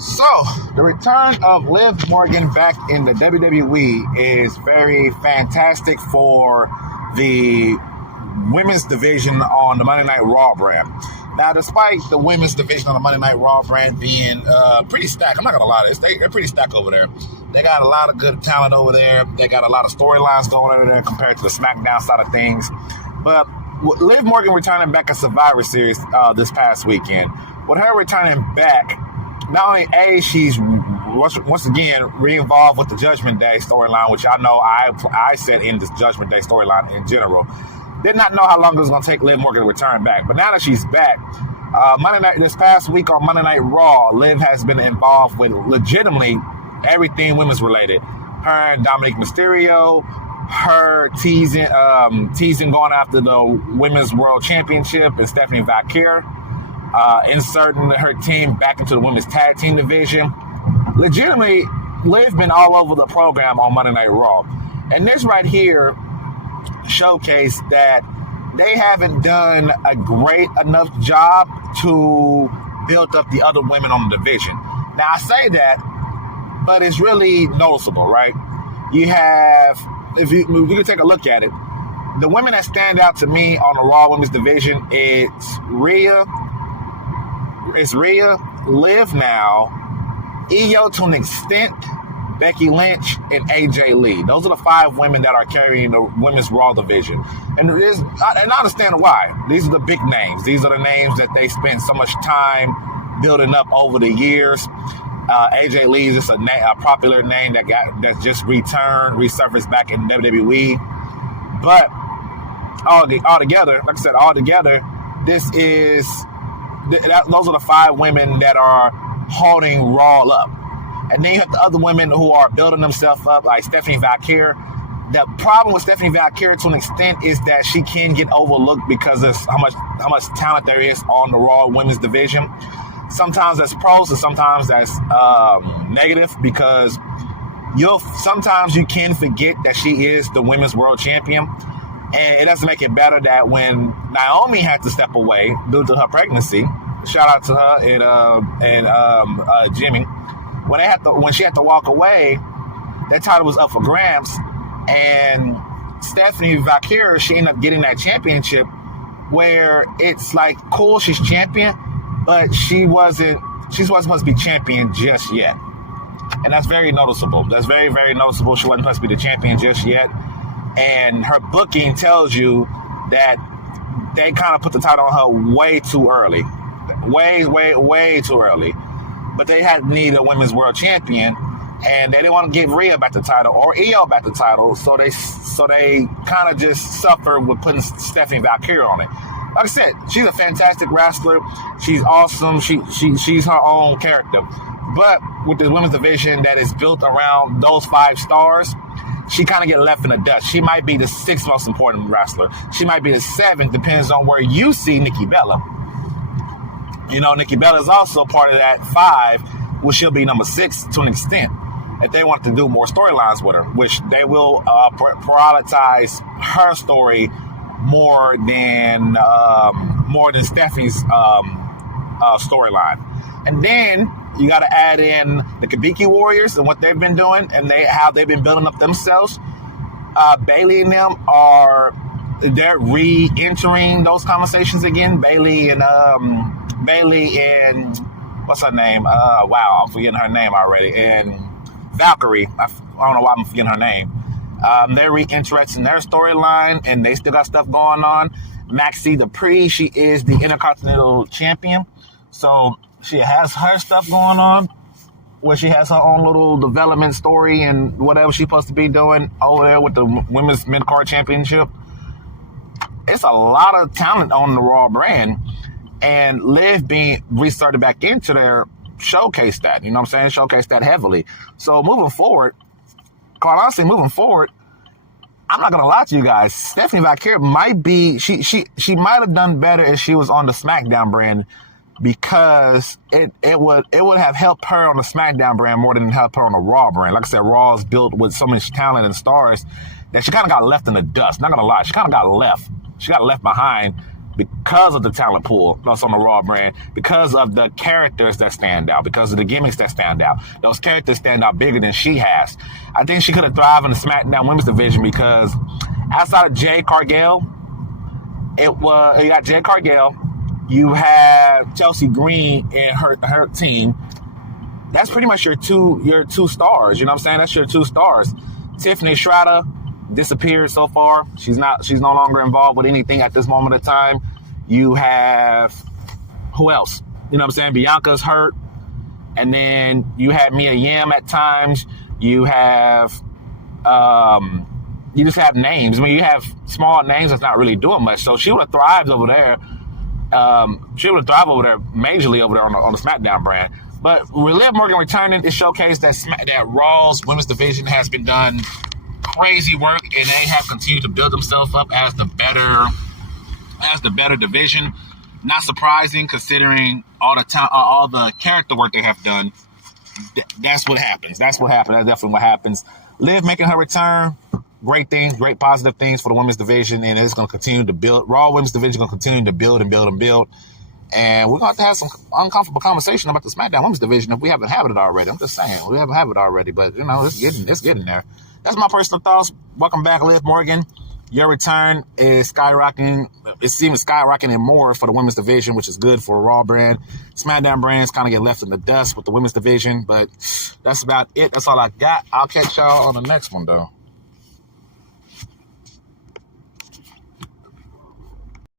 So, the return of Liv Morgan back in the WWE is very fantastic for the women's division on the Monday Night Raw brand. Now, despite the women's division on the Monday Night Raw brand being pretty stacked, I'm not going to lie to this, they're pretty stacked over there. They got a lot of good talent over there. They got a lot of storylines going over there compared to the SmackDown side of things. But Liv Morgan returning back at Survivor Series this past weekend. With her returning back, not only she's once again re-involved with the Judgment Day storyline, which I know I said in this Judgment Day storyline in general. Did not know how long it was going to take Liv Morgan to return back, but now that she's back, this past week on Monday Night Raw, Liv has been involved with legitimately everything women's related. Her and Dominic Mysterio, her teasing going after the Women's World Championship and Stephanie Valkyrie. Inserting her team back into the women's tag team division. Legitimately, Liv been all over the program on Monday Night Raw. And this right here showcased that they haven't done a great enough job to build up the other women on the division. Now, I say that, but it's really noticeable, right? You have, if you can take a look at it, the women that stand out to me on the Raw Women's division, it's Rhea, Liv now, Io to an extent, Becky Lynch, and AJ Lee. Those are the 5 women that are carrying the women's Raw division. And I understand why. These are the big names. These are the names that they spend so much time building up over the years. AJ Lee is just a popular name that just resurfaced back in WWE. But altogether, like I said, those are the 5 women that are holding Raw up. And then you have the other women who are building themselves up, like Stephanie Valkyrie. The problem with Stephanie Valkyrie to an extent is that she can get overlooked because of how much talent there is on the Raw women's division. Sometimes that's pros and sometimes that's negative, because sometimes you can forget that she is the women's world champion. And it doesn't make it better that when Naomi had to step away due to her pregnancy, shout out to her and Jimmy, when she had to walk away, that title was up for grabs, and Stephanie Valkyrie, she ended up getting that championship, where it's like, cool, she's champion, but she wasn't supposed to be champion just yet. And that's very noticeable. That's very, very noticeable. She wasn't supposed to be the champion just yet. And her booking tells you that they kind of put the title on her way too early. Way too early. But they had need a women's world champion, and they didn't want to give Rhea back the title or Io back the title, so they kind of just suffered with putting Stephanie Valkyrie on it. Like I said, she's a fantastic wrestler. She's awesome. She's her own character. But with this women's division that is built around those 5 stars, she kind of get left in the dust. She might be the 6th most important wrestler. She might be the 7th, depends on where you see Nikki Bella. You know, Nikki Bella is also part of that 5, which she'll be number 6 to an extent. If they want to do more storylines with her, which they will prioritize her story more than Stephanie's storyline. And then you got to add in the Kabiki Warriors and what they've been doing and how they've been building up themselves. Bayley and them they're re-entering those conversations again. Bayley and what's her name? Wow, I'm forgetting her name already. And Valkyrie, I don't know why I'm forgetting her name. They're re-interested in their storyline, and they still got stuff going on. Maxie Dupree, she is the Intercontinental Champion, so she has her stuff going on, where she has her own little development story and whatever she's supposed to be doing over there with the Women's Mid-Card Championship. It's a lot of talent on the Raw brand, and Liv being restarted back into there showcased that, you know what I'm saying? Showcased that heavily. So moving forward, quite honestly, I'm not gonna lie to you guys. Stephanie Valkyrie might be she might have done better if she was on the SmackDown brand, because it would have helped her on the SmackDown brand more than it helped her on the Raw brand. Like I said, Raw is built with so much talent and stars that she kind of got left in the dust. Not gonna lie, she kind of got left. She got left behind because of the talent pool that's on the Raw brand, because of the characters that stand out, because of the gimmicks that stand out. Those characters stand out bigger than she has. I think she could have thrived in the SmackDown Women's Division because outside of Jade Cargill, you got Jade Cargill, you have Chelsea Green and her team. That's pretty much your two stars. You know what I'm saying? That's your two stars. Tiffany Stratton disappeared so far. She's no longer involved with anything at this moment in time. You have who else? You know what I'm saying? Bianca's hurt. And then you have Mia Yim at times. You have you just have names. I mean, you have small names that's not really doing much. So she would have thrived over there. She would have thrived over there majorly over there on the SmackDown brand. But with Liv Morgan returning, it showcased that Raw's women's division has been done crazy work, and they have continued to build themselves up as the better division. Not surprising considering all the character work they have done. That's what happens. That's definitely what happens. Liv making her return, great things, great positive things for the women's division, and it's going to continue to build. Raw women's division is going to continue to build and build and build. And we're going to have some uncomfortable conversation about the SmackDown Women's Division if we haven't had it already. I'm just saying, we haven't had it already, but it's getting there. That's my personal thoughts. Welcome back, Liv Morgan. Your return is skyrocketing. It seems skyrocketing more for the Women's Division, which is good for a Raw brand. SmackDown brands kind of get left in the dust with the Women's Division, but that's about it. That's all I got. I'll catch y'all on the next one, though.